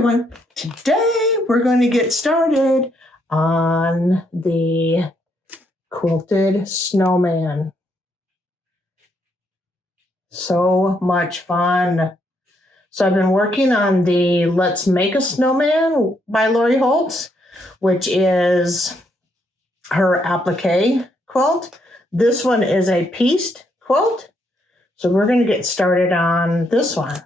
everyone. Today we're going to get started on the Quilted Snowman. So much fun. So I've been working on the Let's Make a Snowman by Lori Holt, which is her applique quilt. This one is a pieced quilt. So we're going to get started on this one.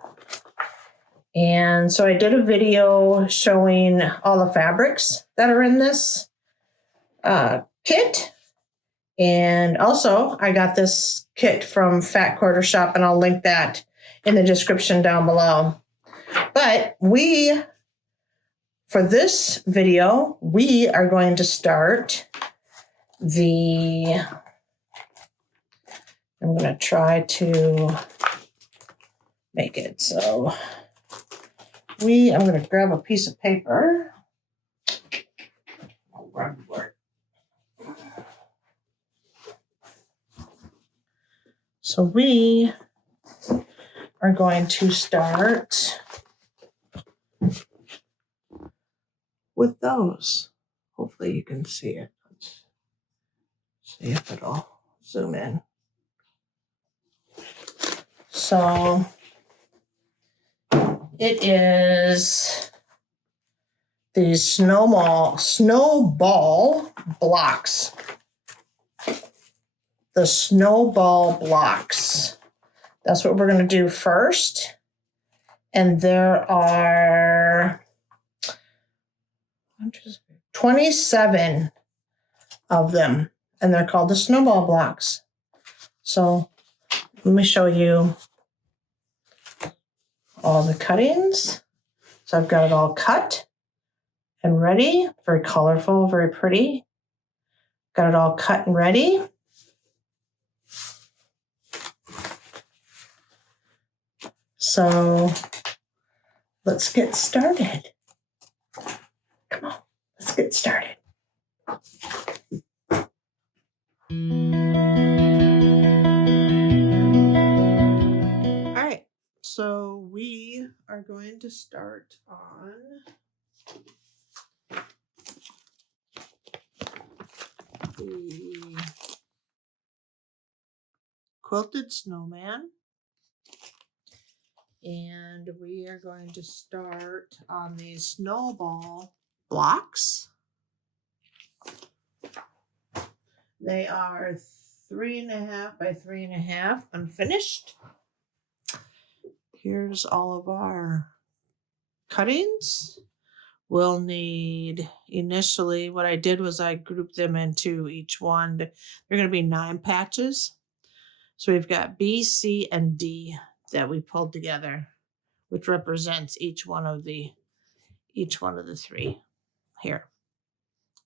And so I did a video showing all the fabrics that are in this kit. And also I got this kit from Fat Quarter Shop, and I'll link that in the description down below. But for this video, we are going to start I'm going to try to make it so I'm going to grab a piece of paper. So we are going to start with those. Hopefully you can see it. Let's see if it'll zoom in. So it is these snowball blocks. The snowball blocks. That's what we're going to do first. And there are 27 of them, and they're called the snowball blocks. So let me show you all the cuttings. So I've got it all cut and ready. Very colorful, very pretty. Got it all cut and ready. So let's get started. Come on, let's get started. All right, so we are going to start on the Quilted Snowman. And we are going to start on these snowball blocks. They are 3.5 by 3.5 unfinished. Here's all of our cuttings. We'll need, initially what I did was I grouped them into each one. They're going to be 9 patches. So we've got B, C, and D that we pulled together, which represents each one of the 3 here.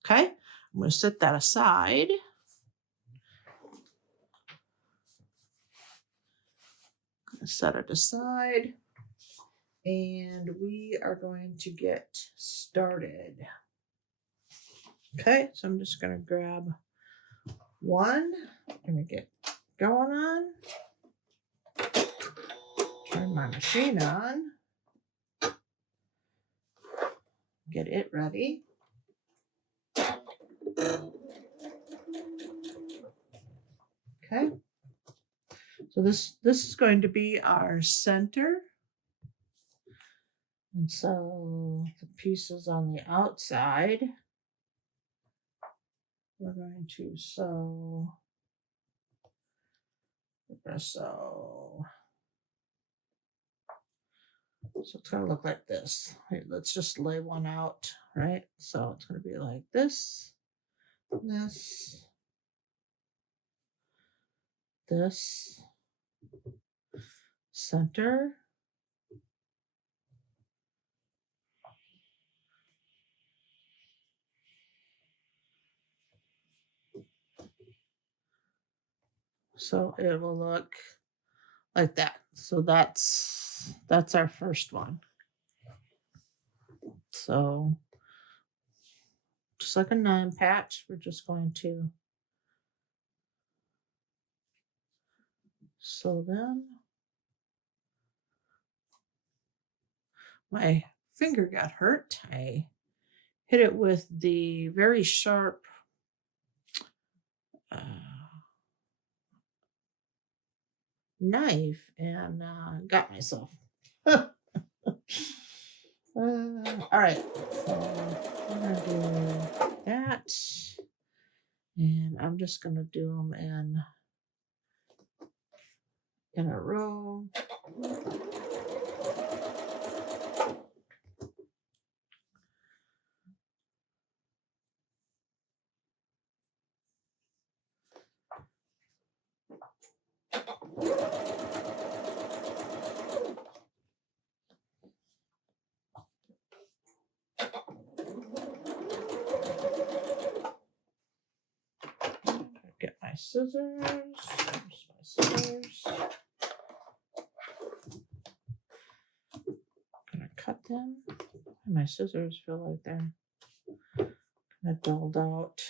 Okay, I'm going to set that aside. Set it aside, and we are going to get started. Okay, so I'm just going to grab one. I'm going to get going on. Turn my machine on. Get it ready. Okay. So this is going to be our center. And so the pieces on the outside, we're going to sew. So it's going to look like this. Right, let's just lay one out, right? So it's going to be like this, this, center. So it will look like that. So that's our first one. So just like a 9 patch, we're just going to sew them. My finger got hurt. I hit it with the very sharp knife and got myself. All right, so I'm gonna do that, and I'm just gonna do them in a row. Get my scissors. Here's my scissors. Gonna cut them. My scissors feel like they're kind of dulled out.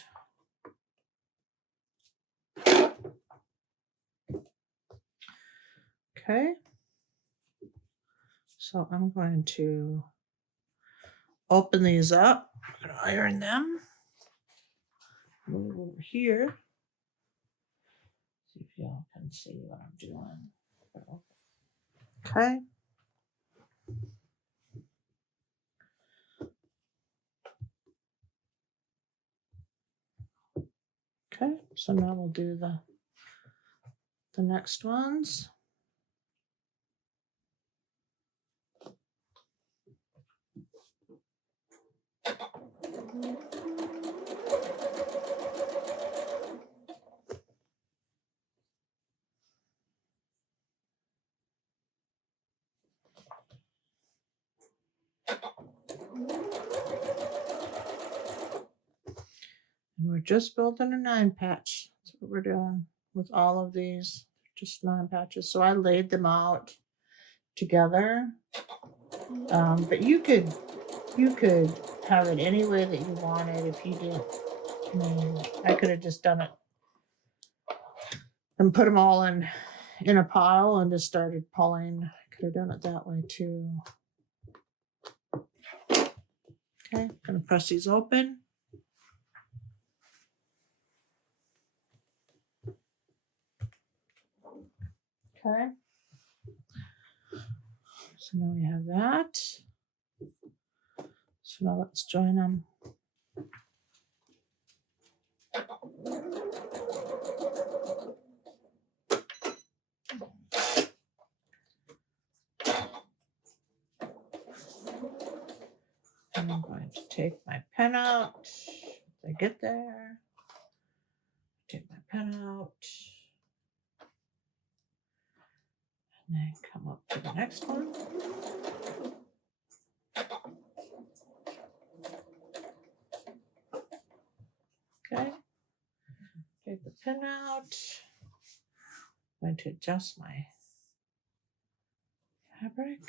Okay. So I'm going to open these up. I'm gonna iron them. Move over here. See if y'all can see what I'm doing. Okay. Okay, so now we'll do the next ones. And we're just building a 9 patch. That's what we're doing with all of these, just 9 patches. So I laid them out together. But you could have it any way that you wanted if you did. I mean, I could have just done it and put them all in a pile and just started pulling. I could have done it that way too. Okay, I'm gonna press these open. Okay. So now we have that. So now let's join them. And I'm going to take my pen out. Once I get there, take my pen out. And then come up to the next one. Okay. Take the pen out. I'm going to adjust my fabric.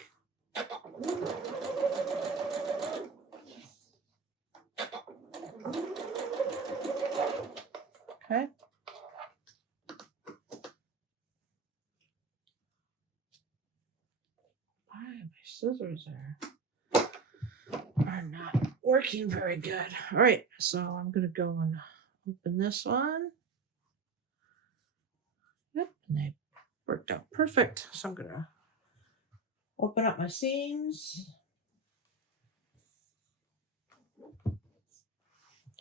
Okay. My scissors are not working very good. All right, so I'm gonna go and open this one. Yep, and they worked out perfect. So I'm gonna open up my seams.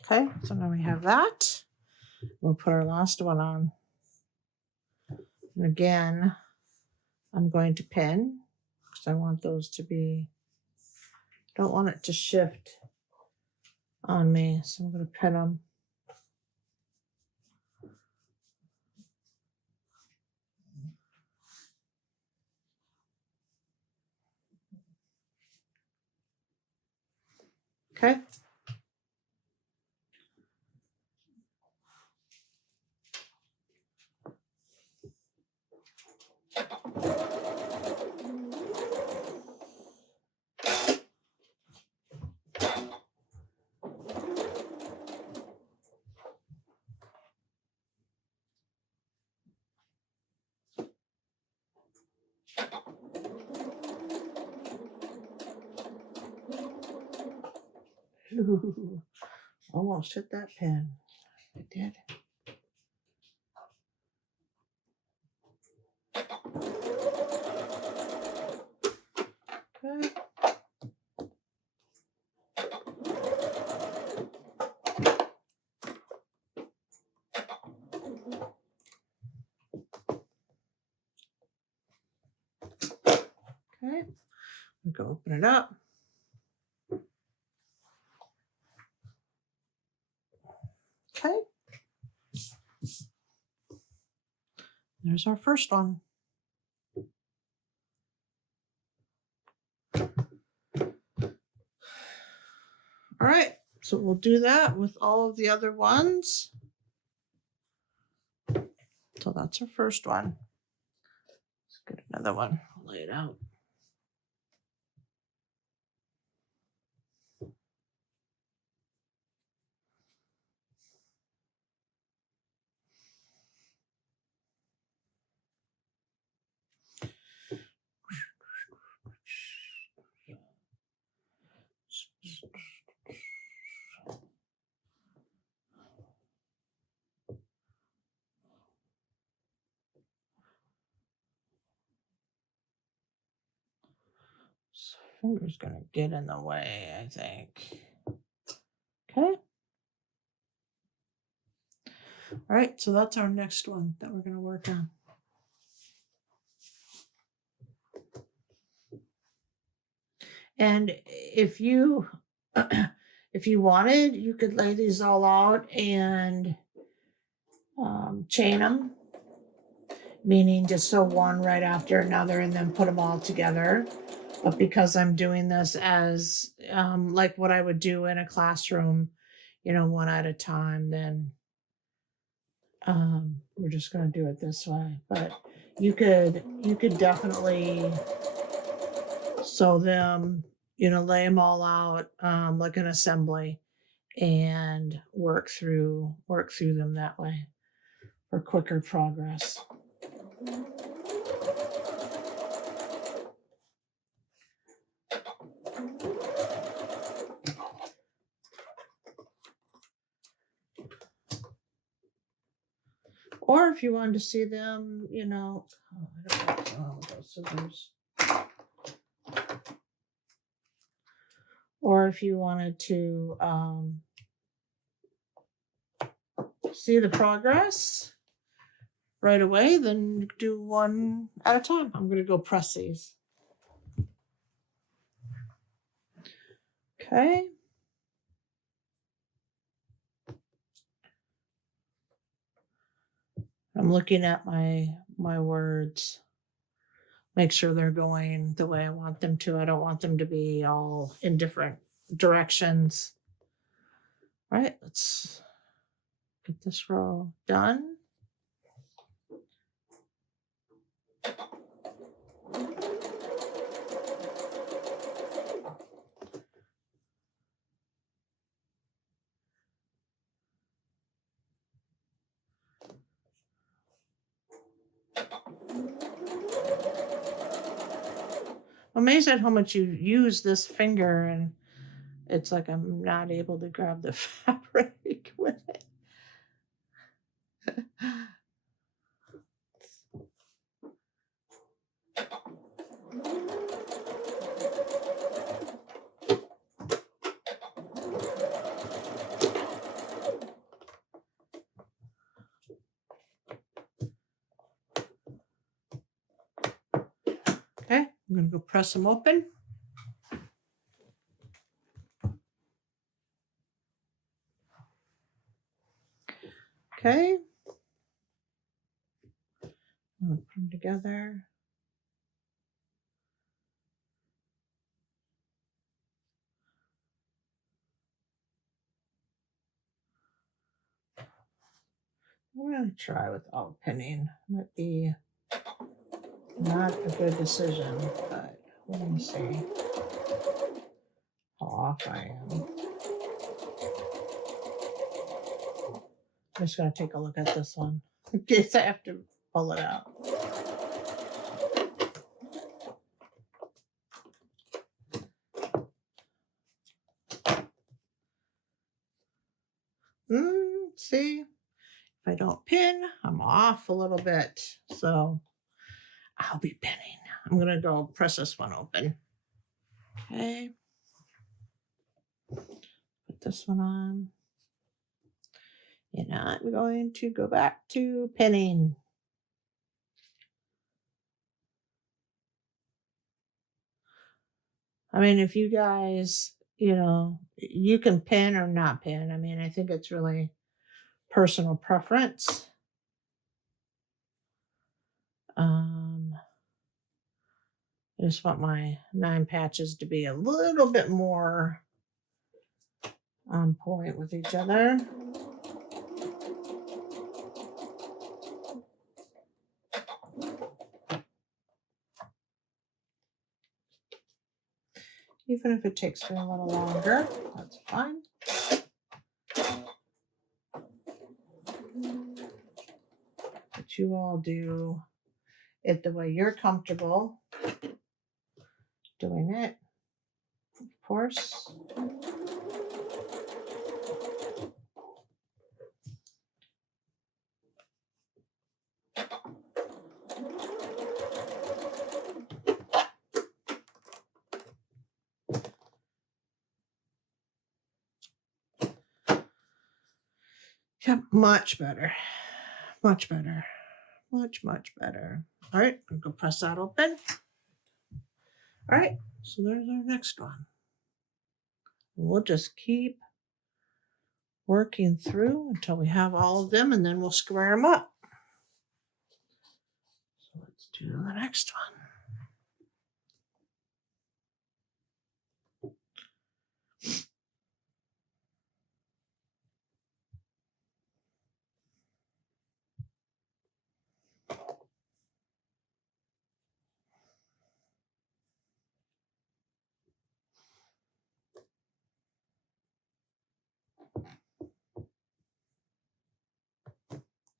Okay, so now we have that. We'll put our last one on. And again, I'm going to pin because I want those to be, don't want it to shift on me. So I'm going to pin them. Okay. Ooh, almost hit that pin. I did. Okay. Okay. We'll go open it up. Okay. There's our first one. All right, so we'll do that with all of the other ones. So that's our first one. Let's get another one. I'll lay it out. So finger's gonna get in the way, I think. Okay. All right, so that's our next one that we're gonna work on. And if you if you wanted, you could lay these all out and chain them, meaning just sew one right after another and then put them all together. But because I'm doing this as like what I would do in a classroom, you know, one at a time, then we're just going to do it this way. But you could definitely sew them, you know, lay them all out like an assembly and work through them that way for quicker progress. Or if you wanted to see them, you know, I don't know with those scissors. Or if you wanted to see the progress right away, then do one at a time. I'm going to go press these. Okay. I'm looking at my words. Make sure they're going the way I want them to. I don't want them to be all in different directions. All right, let's get this row done. I'm amazed at how much you use this finger, and it's like I'm not able to grab the fabric with it. Okay, I'm going to go press them open. Okay. I'm going to put them together. I'm going to try without pinning. Might be not a good decision, but let me see how off I am. I'm just going to take a look at this one in case I have to pull it out. See, if I don't pin, I'm off a little bit. So I'll be pinning. I'm going to go press this one open. Okay. Put this one on. And I'm going to go back to pinning. I mean, if you guys, you can pin or not pin. I mean, I think it's really personal preference. I just want my 9 patches to be a little bit more on point with each other. Even if it takes me a little longer, that's fine. But you all do it the way you're comfortable doing it, of course. Yeah, much better. Much better. Much, much better. All right, I'm going to press that open. All right, so there's our next one. We'll just keep working through until we have all of them, and then we'll square them up. So let's do the next one.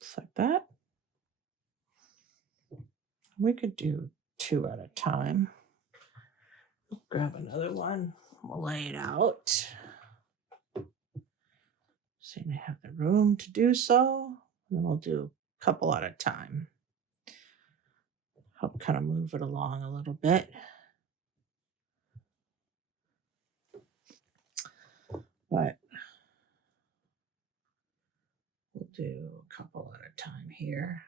Just like that. We could do 2 at a time. Grab another one. We'll lay it out. Seem to have the room to do so. And then we'll do a couple at a time. Help kind of move it along a little bit. But we'll do a couple at a time here.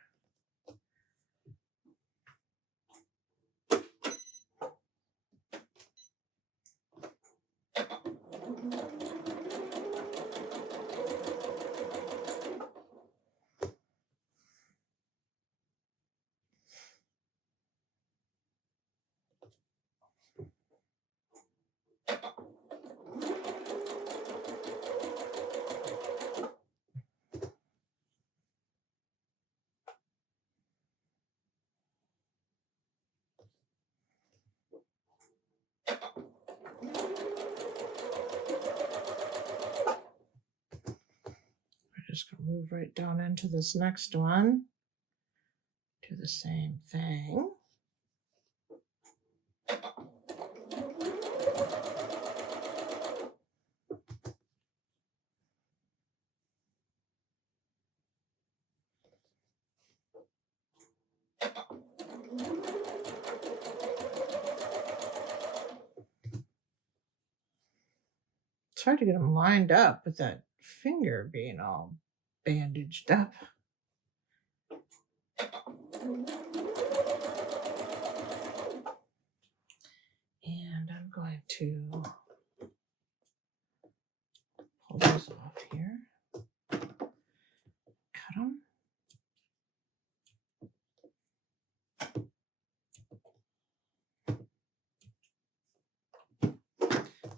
Just going to move right down into this next one. Do the same thing. It's hard to get them lined up with that finger being all bandaged up. And I'm going to pull those off here. Cut them.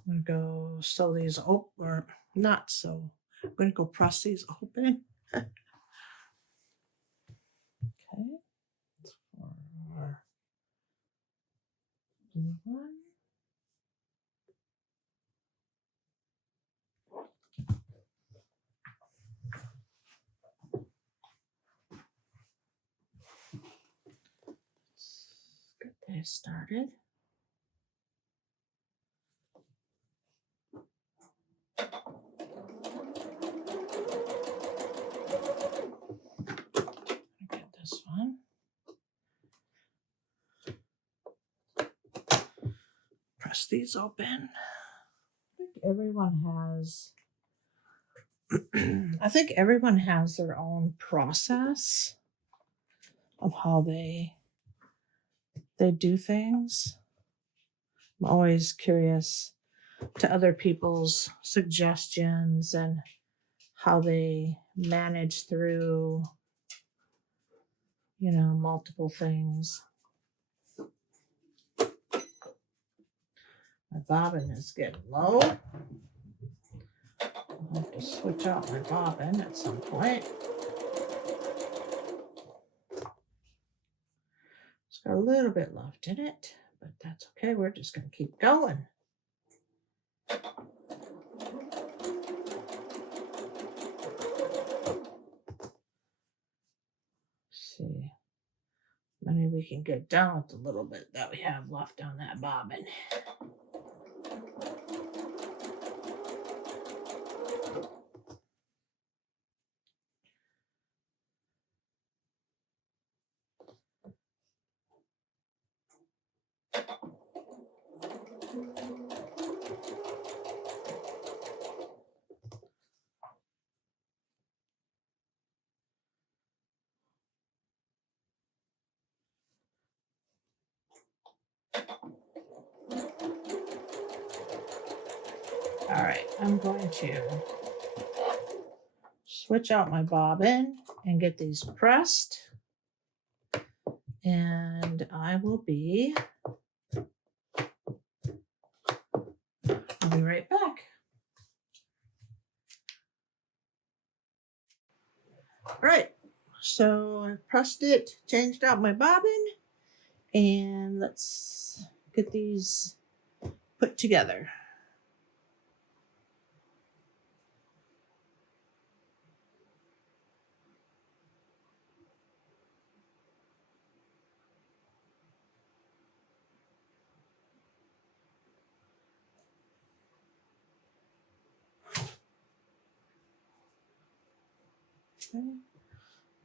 I'm going to go sew these open, or not sew. I'm going to go press these open. Okay. That's for our blue one. Let's get this started. bust these open. I think everyone has their own process of how they do things. I'm always curious to other people's suggestions and how they manage through, multiple things. My bobbin is getting low. I'll have to switch out my bobbin at some point. It's got a little bit left in it, but that's okay. We're just going to keep going. See, maybe we can get down with the little bit that we have left on that bobbin. All right, I'm going to switch out my bobbin and get these pressed. And I'll be right back. All right, so I pressed it, changed out my bobbin, and let's get these put together. Okay. I'm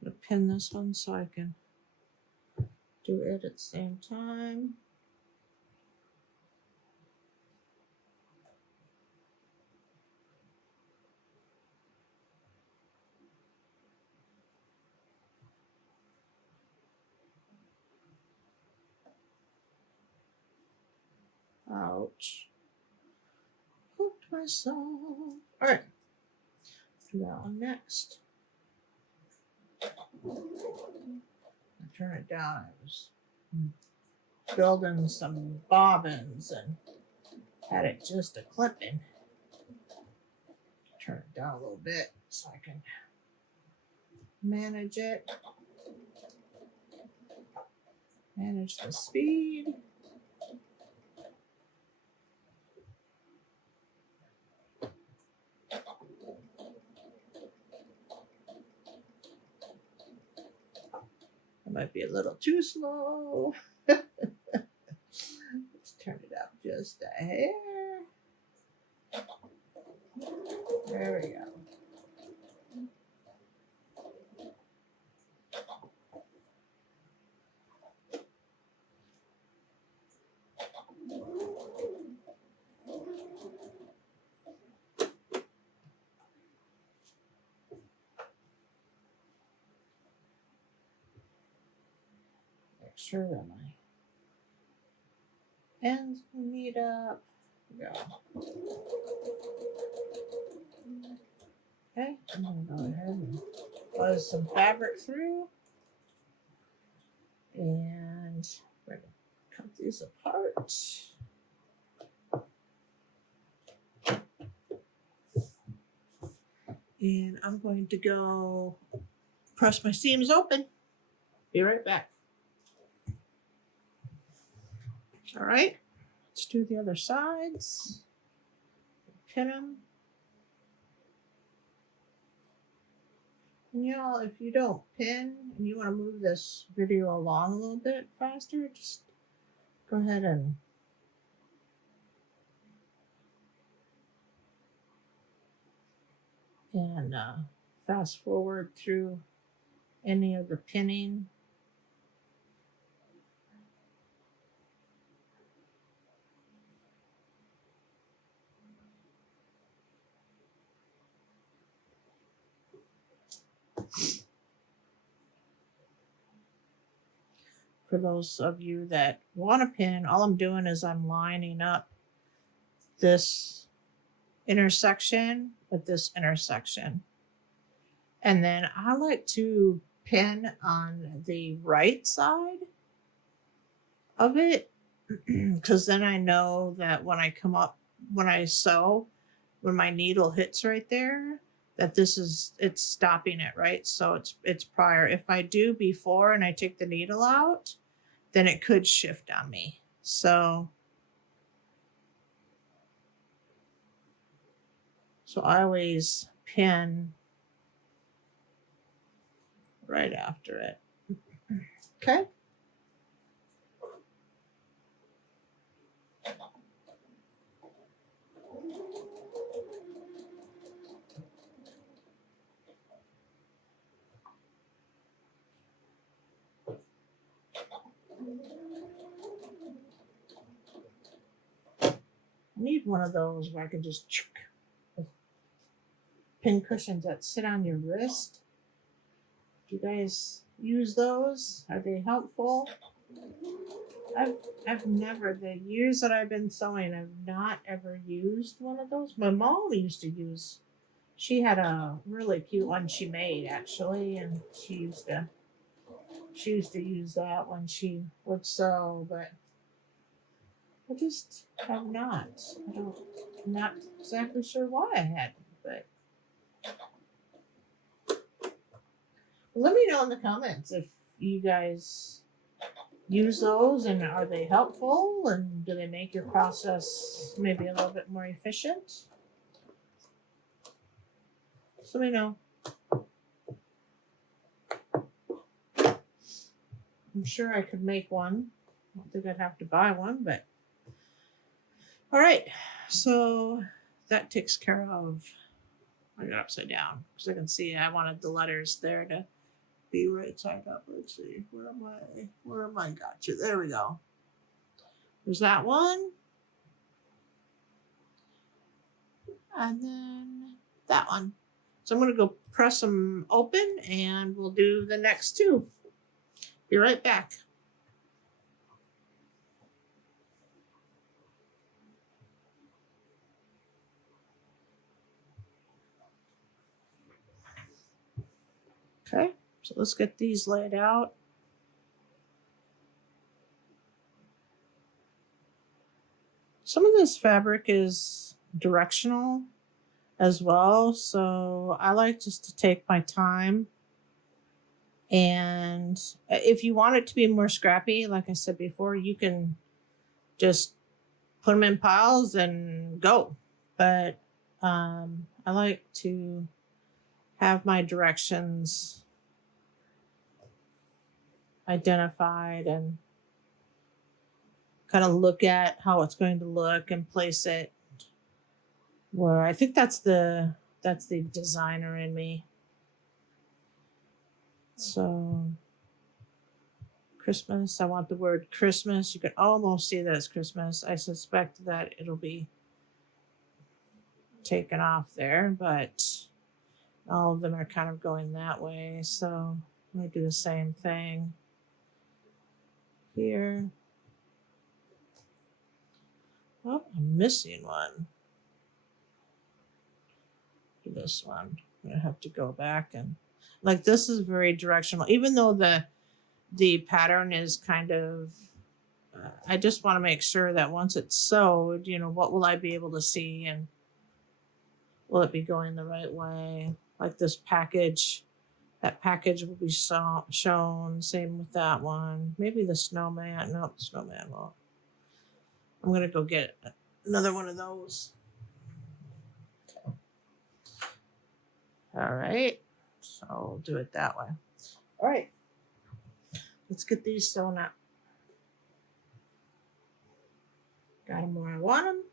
going to pin this one so I can do it at the same time. Ouch. Hooked myself. All right. Do that one next. I turn it down. I was building some bobbins and had it just a clipping. Turn it down a little bit so I can manage it. Manage the speed. I might be a little too slow. Let's turn it up just a hair. There we go. Make sure that my ends meet up. Go. Okay, I'm going to go ahead and buzz some fabric through. And we're going to cut these apart. And I'm going to go press my seams open. Be right back. All right, let's do the other sides. Pin them. And y'all, if you don't pin and you want to move this video along a little bit faster, just go ahead and fast forward through any of the pinning. for those of you that want to pin, all I'm doing is I'm lining up this intersection with this intersection. And then I like to pin on the right side of it because then I know that when I come up, when I sew, when my needle hits right there, that it's stopping it, right? So it's prior. If I do before and I take the needle out, then it could shift on me. So I always pin right after it. Okay. I need one of those where I can just pin cushions that sit on your wrist. Do you guys use those? Are they helpful? I've never, the years that I've been sewing, I've not ever used one of those. My mom used to use, she had a really cute one she made actually, and she used to use that when she would sew, but I just have not. I'm not exactly sure why I hadn't, but let me know in the comments if you guys use those and are they helpful and do they make your process maybe a little bit more efficient? So let me know. I'm sure I could make one. I don't think I'd have to buy one, but all right. So that takes care of. I got upside down because I can see I wanted the letters there to be right side up. Let's see. Where am I? Where am I? Gotcha. There we go. There's that one. And then that one. So I'm going to go press them open and we'll do the next two. Be right back. Okay, so let's get these laid out. Some of this fabric is directional as well, so I like just to take my time. And if you want it to be more scrappy, like I said before, you can just put them in piles and go. But I like to have my directions identified and kind of look at how it's going to look and place it where I think that's the designer in me. So Christmas, I want the word Christmas. You can almost see that it's Christmas. I suspect that it'll be taken off there, but all of them are kind of going that way. So I'm going to do the same thing here. Oh, I'm missing one. This one. I'm gonna have to go back and like this is very directional. Even though the pattern is kind of, I just want to make sure that once it's sewed, you know, what will I be able to see and will it be going the right way? Like this package, that package will be shown. Same with that one. Maybe the snowman. No, the snowman won't. I'm gonna go get another one of those. All right, so I'll do it that way. All right, let's get these sewn up. Got them where I want them.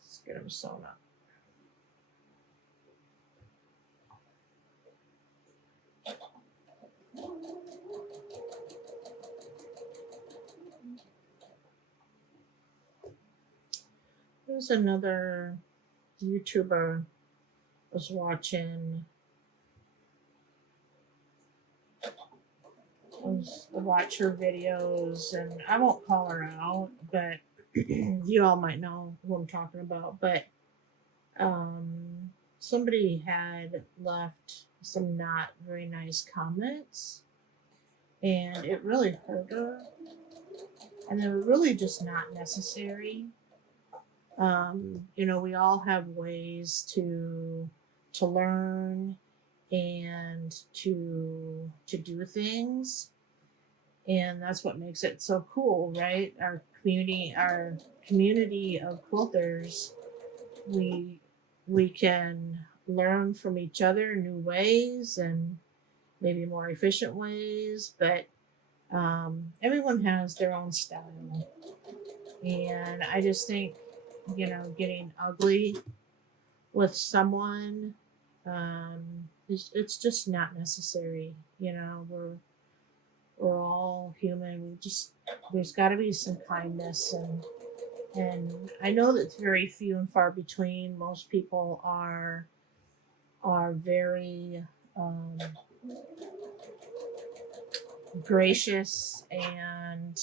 Let's get them sewn up. There's another YouTuber I was watching. watch her videos, and I won't call her out, but you all might know who I'm talking about. But somebody had left some not very nice comments, and it really hurt her, and they were really just not necessary. You know, we all have ways to learn and to do things, and that's what makes it so cool, right? Our community of quilters, we can learn from each other new ways and maybe more efficient ways, but everyone has their own style. And I just think, you know, getting ugly with someone, it's just not necessary. You know, we're all human. There's got to be some kindness, and I know that's very few and far between. Most people are very gracious and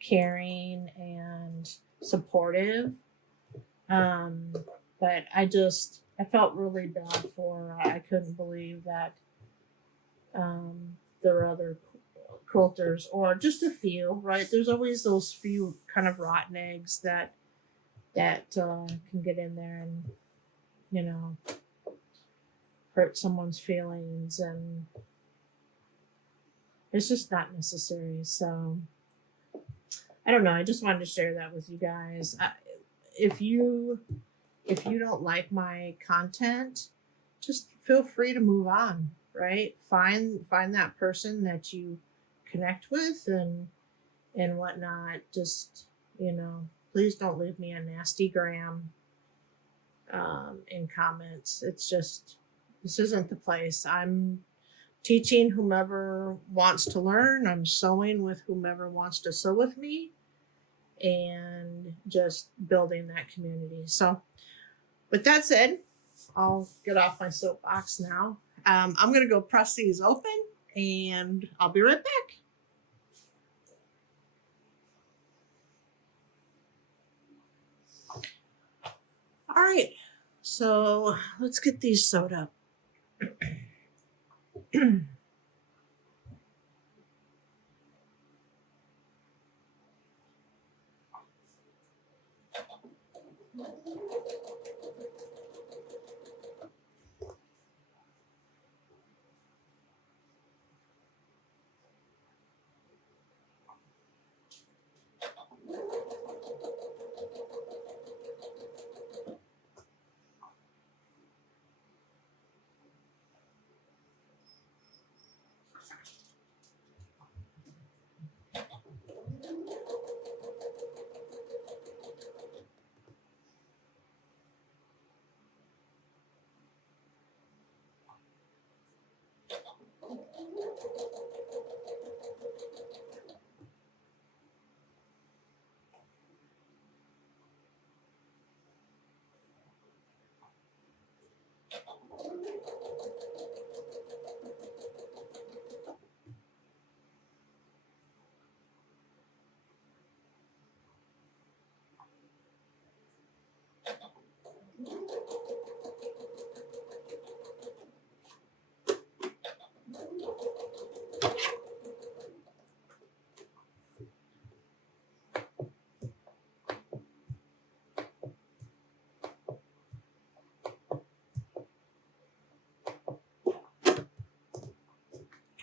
caring and supportive. Um, but I felt really bad for her. I couldn't believe that there were other quilters, or just a few, right? There's always those few kind of rotten eggs that can get in there and, you know, hurt someone's feelings, and it's just not necessary. So I don't know. I just wanted to share that with you guys. If you don't like my content, just feel free to move on. Right? Find that person that you connect with and whatnot. Just, you know, please don't leave me a nasty gram in comments. It's just, this isn't the place. I'm teaching whomever wants to learn. I'm sewing with whomever wants to sew with me, and just building that community. So, with that said, I'll get off my soapbox now. I'm going to go press these open, and I'll be right back. All right, so let's get these sewed up.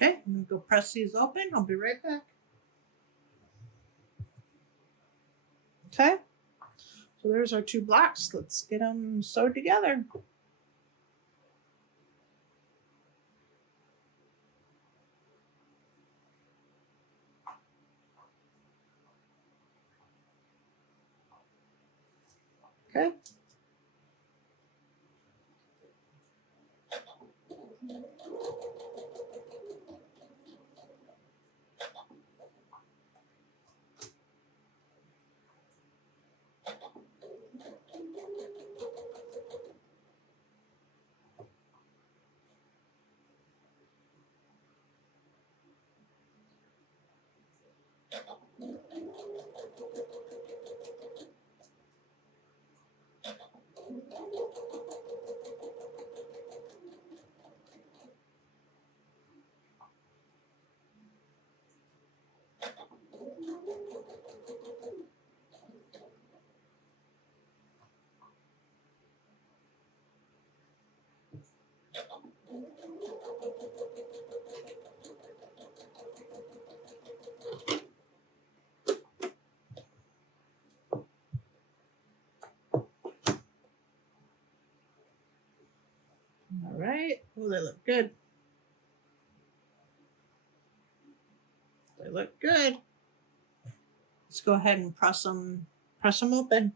Okay, I'm going to go press these open. I'll be right back. Okay, so there's our 2 blocks. Let's get them sewed together. Okay. All right. Oh, they look good. They look good. Let's go ahead and press them open.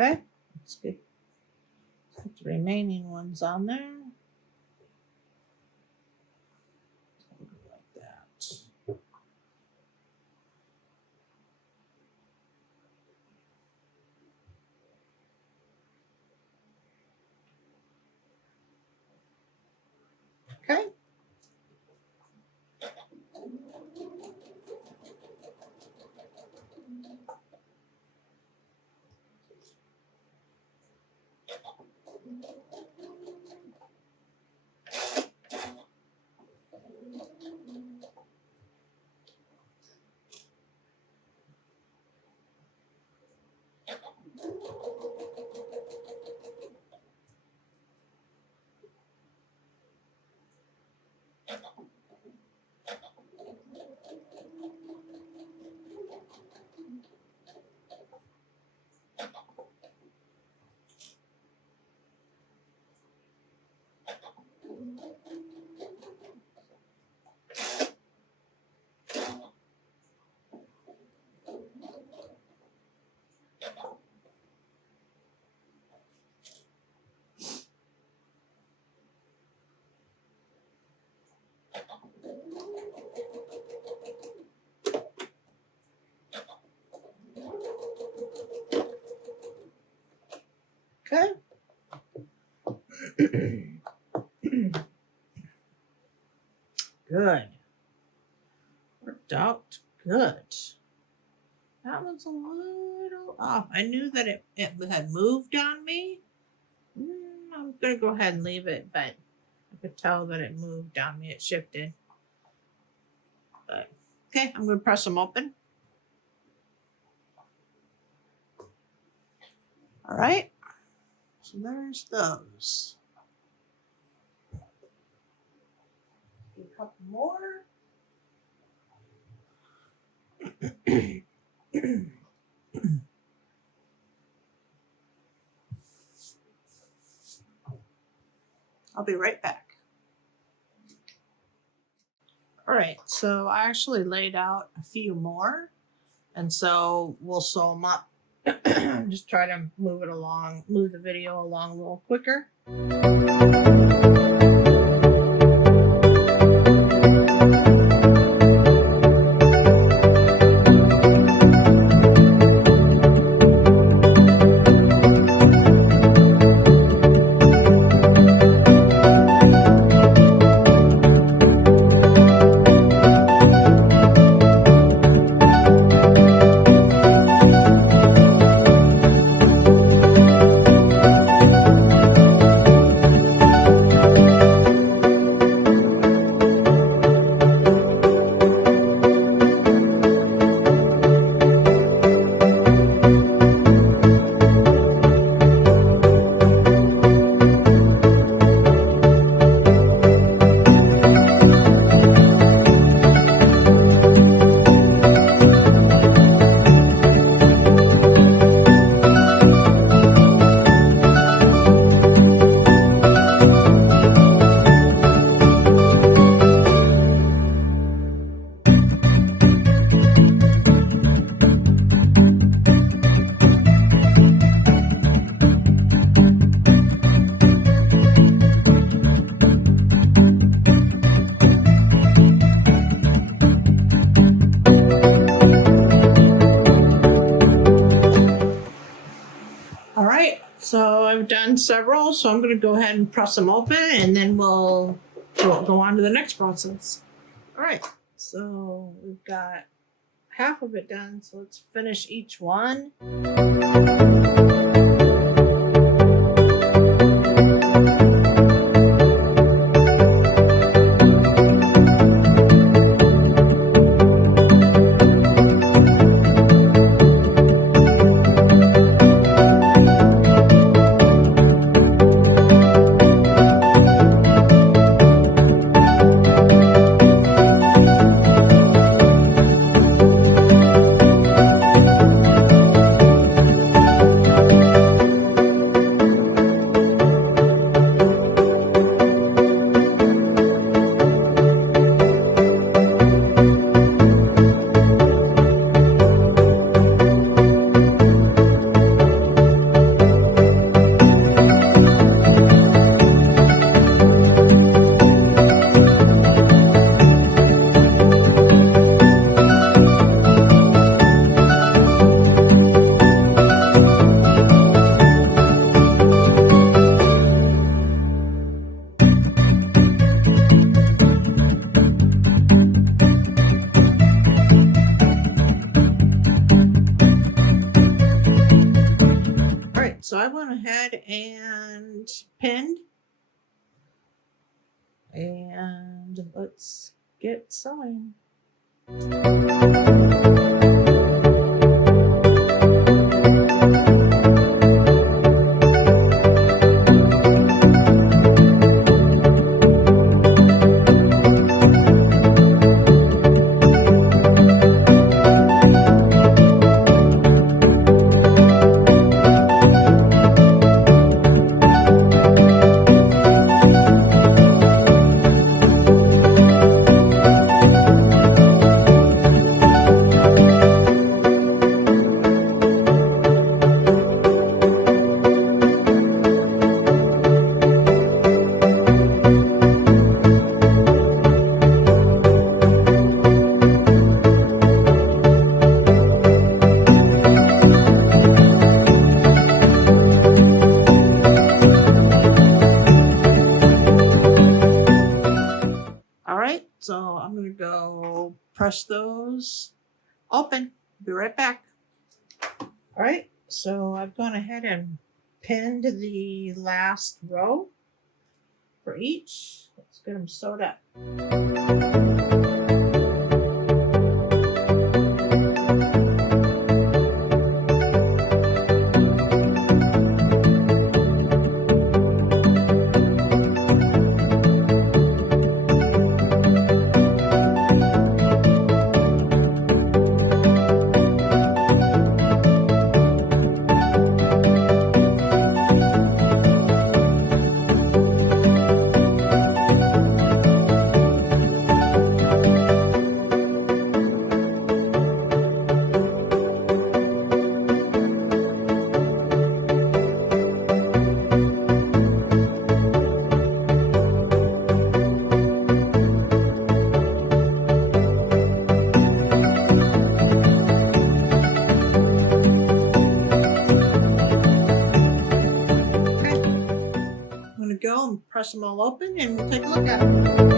Okay, let's get the remaining ones on there. Like that. Okay. Okay. Good. Worked out good. That was a little off. I knew that it had moved on me. I'm going to go ahead and leave it, but I could tell that it moved on me. It shifted. But okay, I'm going to press them open. All right. So there's those. A couple more. I'll be right back. All right, so I actually laid out a few more, and so we'll sew them up. Just try to move the video along a little quicker. So I've done several, so I'm going to go ahead and press them open, and then we'll go on to the next process. All right, so we've got half of it done, so let's finish each one. so I went ahead and pinned. And let's get sewing. So I'm going to go press those open. Be right back. All right, so I've gone ahead and pinned the last row for each. Let's get them sewed up. Go and press them all open and we'll take a look at them.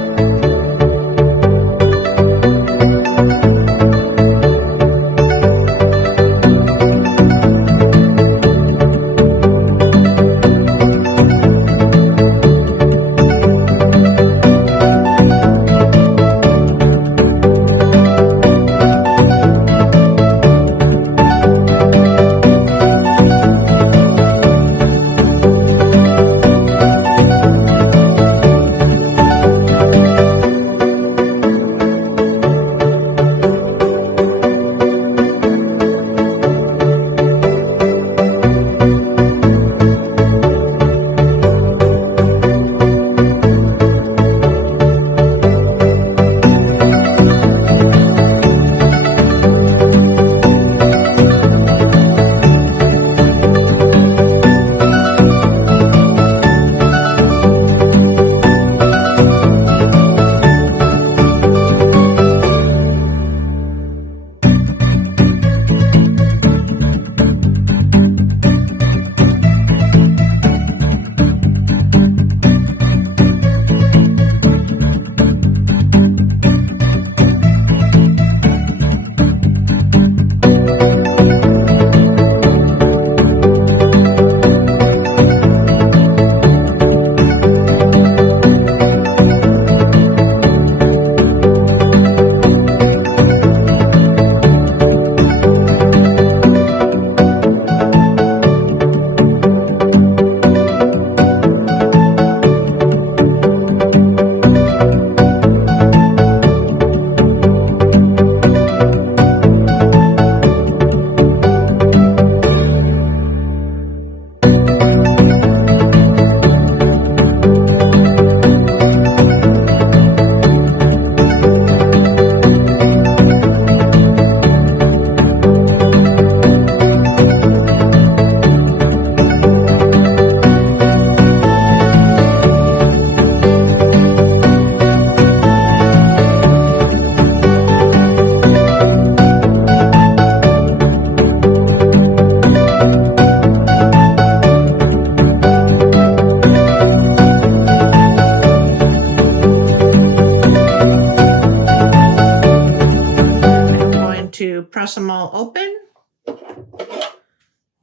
Press them all open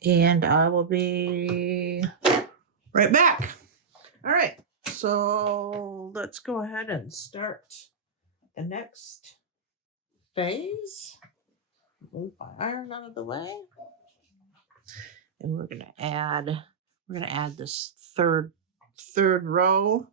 And I will be right back. All right, so let's go ahead and start the next phase. Move my iron out of the way. And we're gonna add this third row.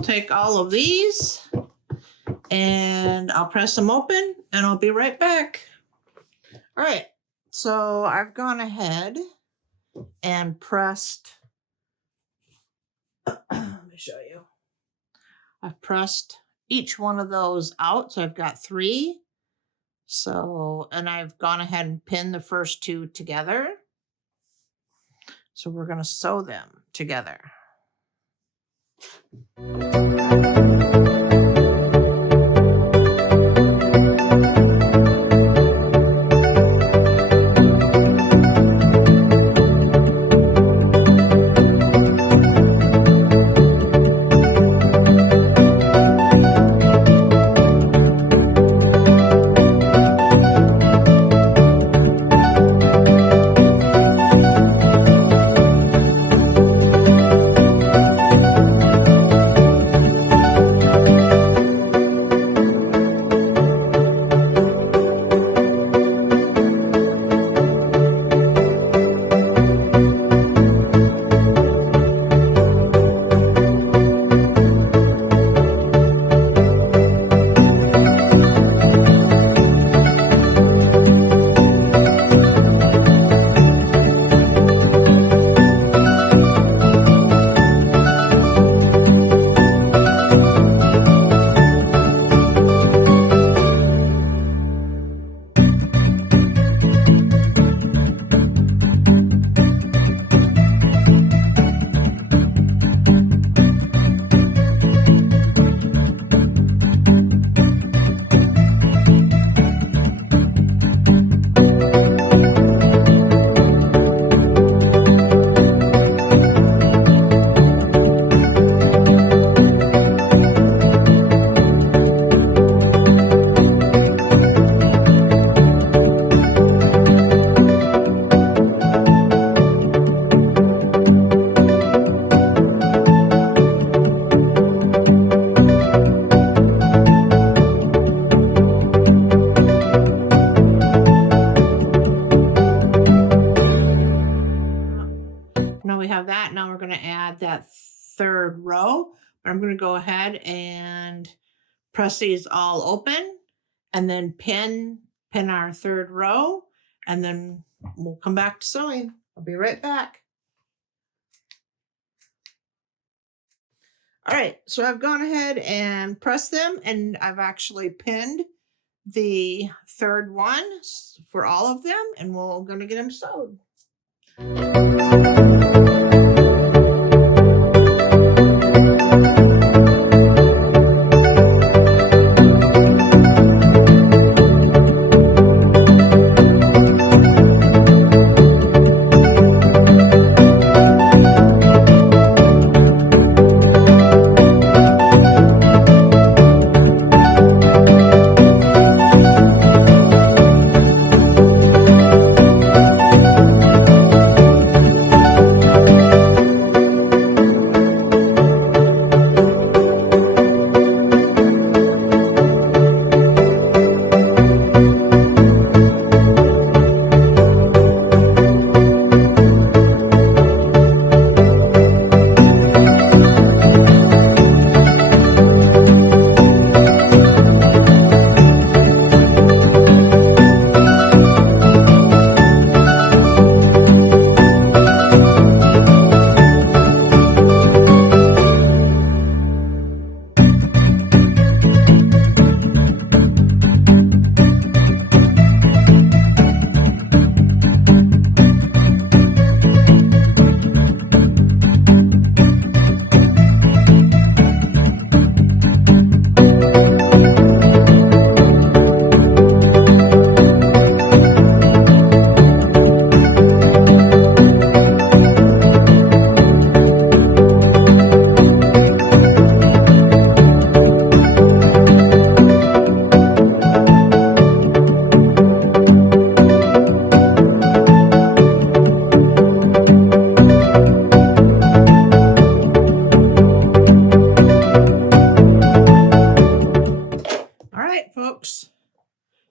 Take all of these and I'll press them open and I'll be right back. All right, so I've gone ahead and pressed, let me show you. I've pressed each one of those out. So I've got 3. So, and I've gone ahead and pinned the first 2 together. So we're going to sew them together. we have that. Now we're going to add that third row. But I'm going to go ahead and press these all open and then pin our third row, and then we'll come back to sewing. I'll be right back. All right, so I've gone ahead and pressed them, and I've actually pinned the third one for all of them, and we're going to get them sewed.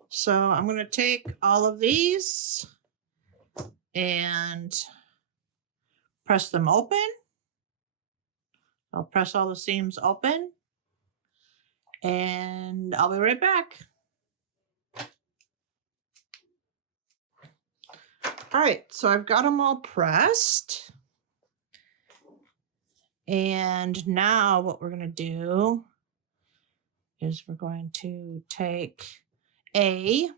So I'm going to take all of these and press them open. I'll press all the seams open and I'll be right back. All right, so I've got them all pressed. And now what we're going to do is we're going to take A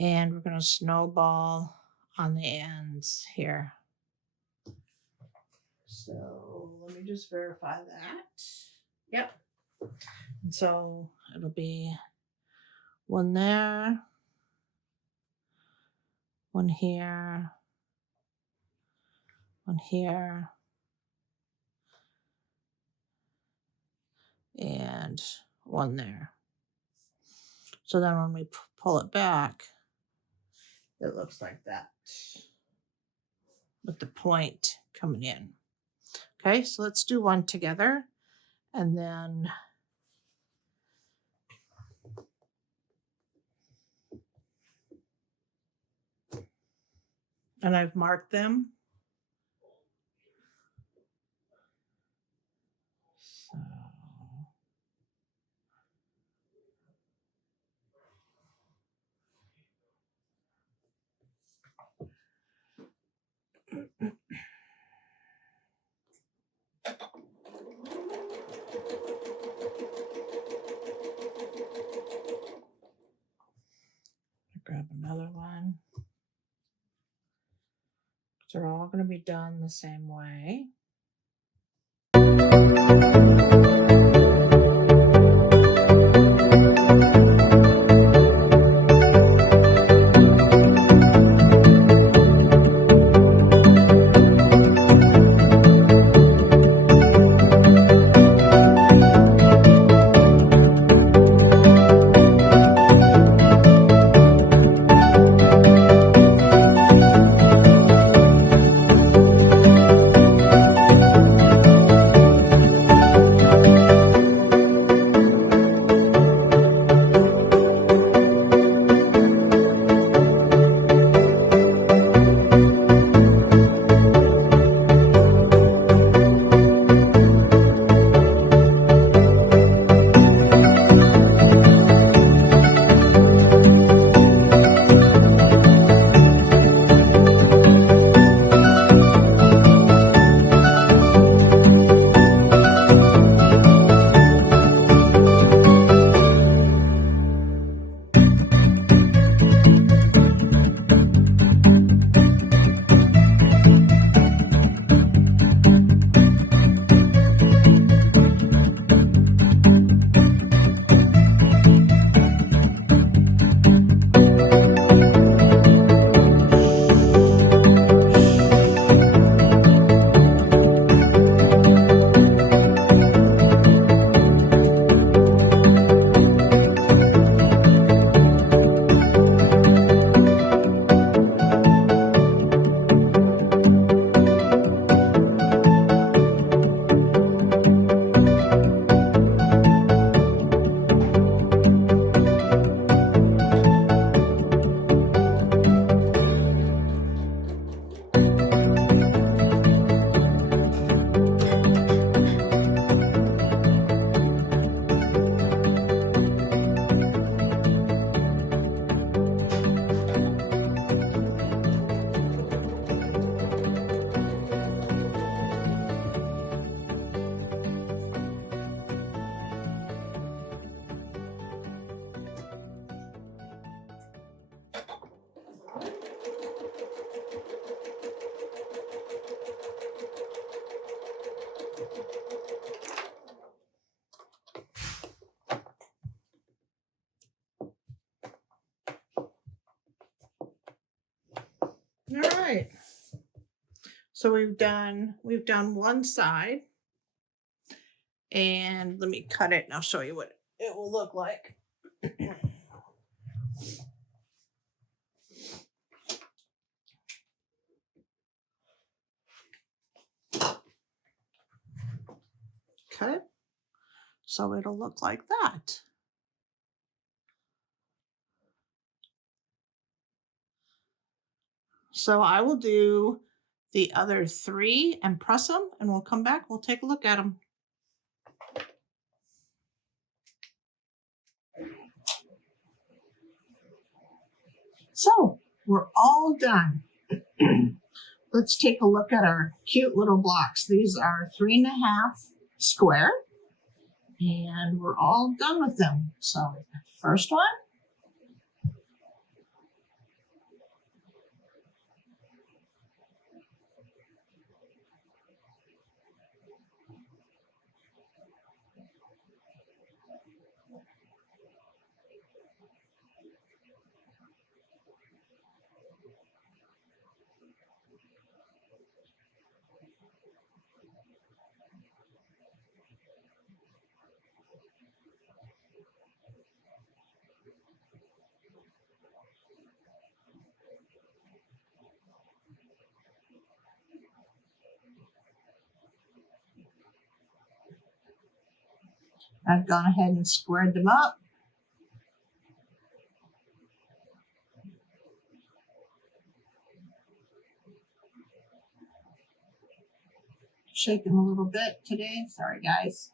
and we're going to snowball on the ends here. So let me just verify that. Yep. And so it'll be one there, one here, one here, and one there. So then when we pull it back, it looks like that with the point coming in. Okay, so let's do one together and then I've marked them. So grab another one. They're all going to be done the same way. right. So we've done one side, and let me cut it and I'll show you what it will look like. Okay, so it'll look like that. So I will do the other 3 and press them, and we'll come back. We'll take a look at them. So we're all done. Let's take a look at our cute little blocks. These are 3.5 square, and we're all done with them. So first one. I've gone ahead and squared them up. Shaking a little bit today. Sorry, guys.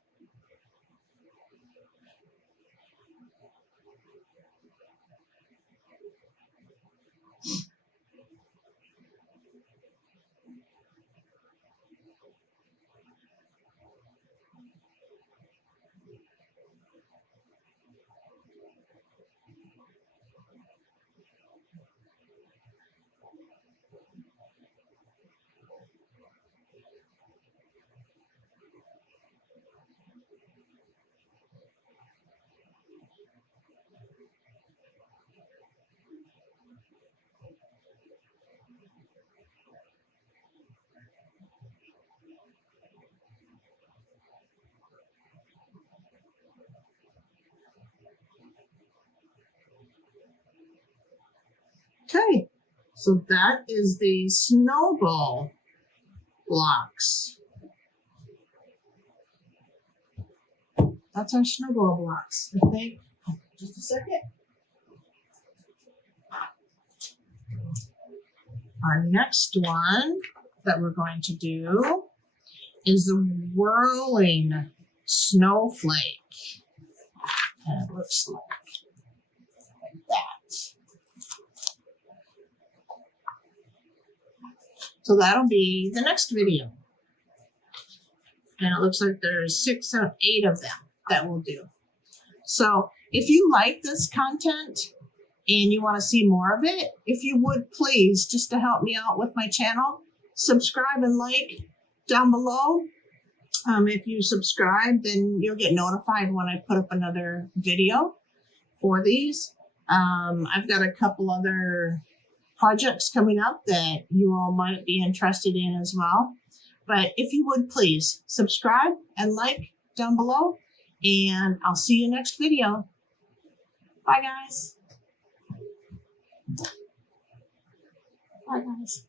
Okay, so that is the Snowball Blocks. That's our Snowball Blocks, I think. Just a second. Our next one that we're going to do is the Whirling Snowflake. And it looks like that. So that'll be the next video. And it looks like there's 6 or 8 of them that we'll do. So if you like this content and you want to see more of it, if you would please, just to help me out with my channel, subscribe and like down below. If you subscribe, then you'll get notified when I put up another video for these. I've got a couple other projects coming up that you all might be interested in as well. But if you would please subscribe and like down below, and I'll see you next video. Bye, guys. Bye, guys.